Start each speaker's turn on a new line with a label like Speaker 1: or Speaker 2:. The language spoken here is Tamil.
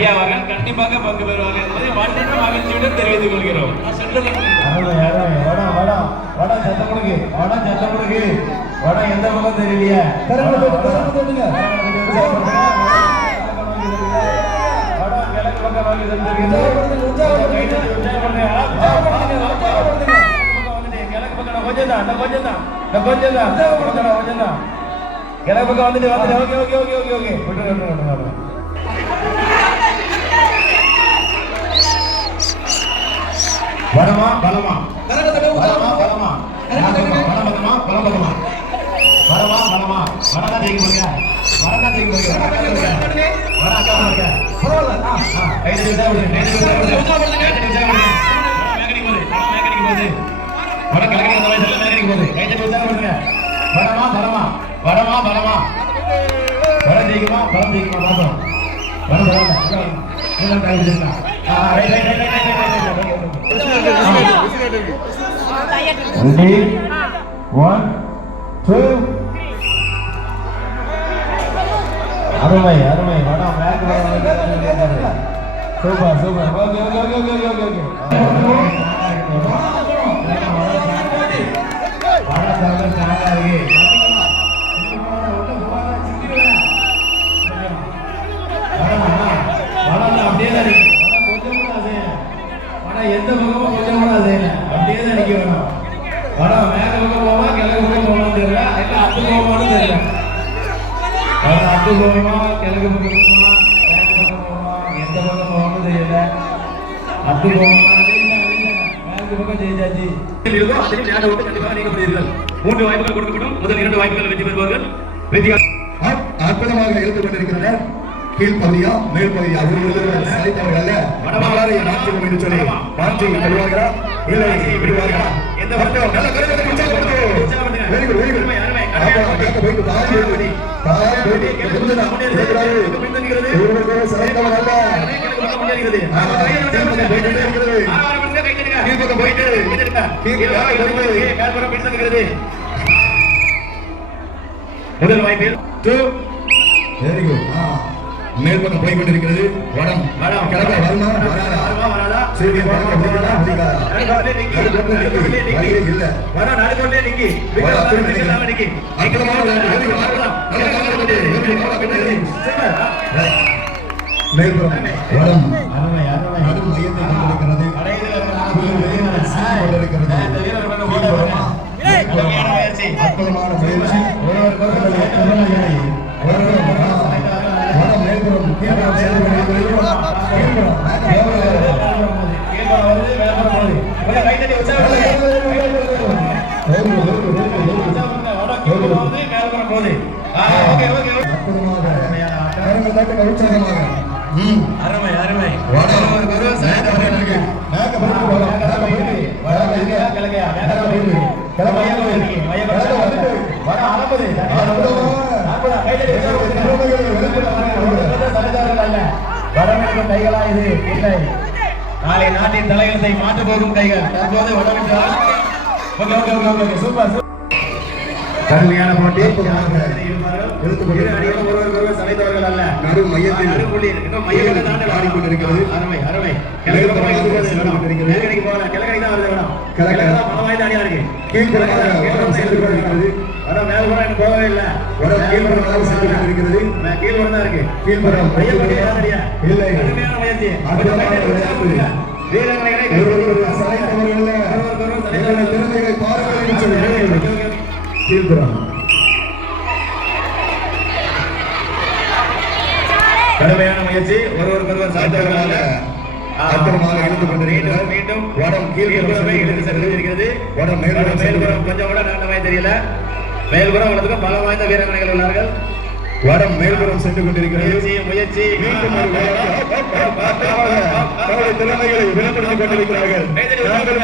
Speaker 1: ஐயா அவர்கள் கண்டிப்பாக பங்கு பெறுவார்கள் என்பதை மண்ணின் மகிழ்ச்சியுடன் தெரிவித்துக் கொள்கிறோம்.
Speaker 2: அருமை அருமை. வடா வடா. வடா சத்த முடுக்கு வடா சத்த முடுக்கு வடா எந்த பக்கம் தெரியலையே கிழக்கு பக்கம் வாங்கி தந்துருக்கீங்க. கொஞ்சம் தான் கொஞ்சம் தான் கொஞ்சம் தான். பக்கம் வந்துட்டு வந்துட்டு. Okay okay okay okay okay. விட்டுருங்க விட்டுருங்க விட்டுருங்க. வடமா பலமா
Speaker 3: தட்டு,
Speaker 2: பலமா. பலமா பலம் பக்கமா பலம் ஜெயிக்க போறீங்க வடனா ஜெயிக்க போறீங்க வட அக்கா போறீங்க
Speaker 3: பரவாயில்ல. ஆ.
Speaker 2: கை தட்டி விடுங்க கை தட்டி விடுங்க கை தட்டி விட்டா விடுங்க மேக்கனிக்கு போகுது வட மேக்கனிக்கு போகுது வட கலக்கடி வந்த வயசுல மேக்கனிக்கு போகுது கை தட்டி விட்டா விடுங்க. வடமா பலமா வடமா பலமா வட ஜெயிக்குமா பலம் ஜெயிக்குமா பாப்போம் வட பலம் இதெல்லாம் கை வச்சிருக்கா ஆ right right right right Ready? One, two. அருமை அருமை வடம் back super super okay okay okay okay okay okay அப்படியே தான் நிக்க வேணும் மேல பக்கம் போமா கிழக்கு பக்கம் போமான்னு தெரியல இல்ல அத்து போமான்னு தெரியல வடம் அத்து போமா கிழக்கு பக்கம் போமா மேற்கு பக்கம் போமா எந்த பக்கம் போமான்னு தெரியல அத்து போமா மேற்கு பக்கம் ஜெயிச்சாச்சு
Speaker 1: மூன்று வாய்ப்புகள் கொடுக்கப்படும் முதல் இரண்டு வாய்ப்புகள் வெற்றி பெறுவார்கள்
Speaker 4: அற்புதமாக இழுத்துக் கொண்டிருக்கிறார் கீழ்ப்பகுதியா மேல்பகுதியா ஒருவர் நாட்டியம் என்று சொல்லி மாற்றி இல்லை
Speaker 1: எந்த
Speaker 4: பக்கம் நல்ல உற்சாகப்படுத்து. அங்க போயிட்டு போயிட்டு, அல்ல. ஆமா, போயிட்டு, கீழ்ப்பக்கம் போயிட்டு.
Speaker 1: முதல் வாய்ப்பில்.
Speaker 4: ஆ, மேல்பக்கம் போய் கொண்டிருக்கிறது வடம். கிழக்க வருமா வராதா இல்ல
Speaker 1: வரா கோல்லே நிக்கி.
Speaker 4: மேல்புறம் வடம்
Speaker 2: அருமை அருமை
Speaker 4: நடு மையத்தை கொண்டிருக்கிறது கொண்டிருக்கிறது? அற்புதமான முயற்சி
Speaker 2: வர அனுப்பது கைகளா இது இல்லை நாளை நாட்டின் தலையெழுத்தை மாற்ற போகும் கைகள். தற்போது வடமென்றால் சூப்பர் சூப்பர்.
Speaker 4: கடுமையான போட்டி.
Speaker 1: சளைத்தவர்கள் அல்ல.
Speaker 4: நடு மையத்தில் ஆடிக்கொண்டிருக்கிறது.
Speaker 1: அருமை அருமை. கிழக்கு பக்கம் இது போகுது வேணும். கிழக்கடிக்கு போகல கிழக்கடி தான் வருது வேணும்
Speaker 4: கிழக்கு.
Speaker 1: தான் பலம் வாய்ந்த அணியா இருக்கு.
Speaker 4: கீழ்ப்புறமாக வடம் சென்று கொண்டிருக்கிறது
Speaker 1: வர மேல் புறம் எனக்கு போகவே இல்லை.
Speaker 4: வடம் கீழ்ப்புறமாக சென்று கொண்டிருக்கிறது
Speaker 1: மே- கீழ் புறம் தான் இருக்கு.
Speaker 4: கீழ்ப்புறம்
Speaker 1: மையம் பக்கம் ஏறாதடியா?
Speaker 4: இல்லை.
Speaker 1: கடுமையான முயற்சி.
Speaker 4: அற்புதமான
Speaker 1: கொஞ்சம் கைத்தட்டி
Speaker 4: விளையாட்டு.
Speaker 1: உற்சாகப்படுத்துங்க. வீரர்களை
Speaker 4: பாருங்கள்
Speaker 1: கடுமையான முயற்சி ஒருவருக்கு ஒருவர் அல்ல.
Speaker 4: அற்புதமாக இழுத்து
Speaker 1: மீண்டும்
Speaker 4: கொண்டிருக்கிறார்
Speaker 1: மீண்டும்
Speaker 4: வடம் கீழ்ப்புறம்
Speaker 1: கீழ்ப்புறமே
Speaker 4: சென்று
Speaker 1: இழுத்து சென்று இருக்கிறது
Speaker 4: வடம் மேல்புறம்
Speaker 1: மேல்புறம் கொஞ்சம் கூட நல்லமாய் தெரியல மேல்புறம் அவ்வளவுக்கும் பலம் வாய்ந்த வீரர்கள் உள்ளார்கள்
Speaker 4: வடம் மேல்புறம் சென்று கொண்டிருக்கிறது
Speaker 1: முயற்சி
Speaker 4: மீண்டும் திறமைகளை வெளிப்படுத்திக் கொண்டிருக்கிறார்கள் நாங்கள்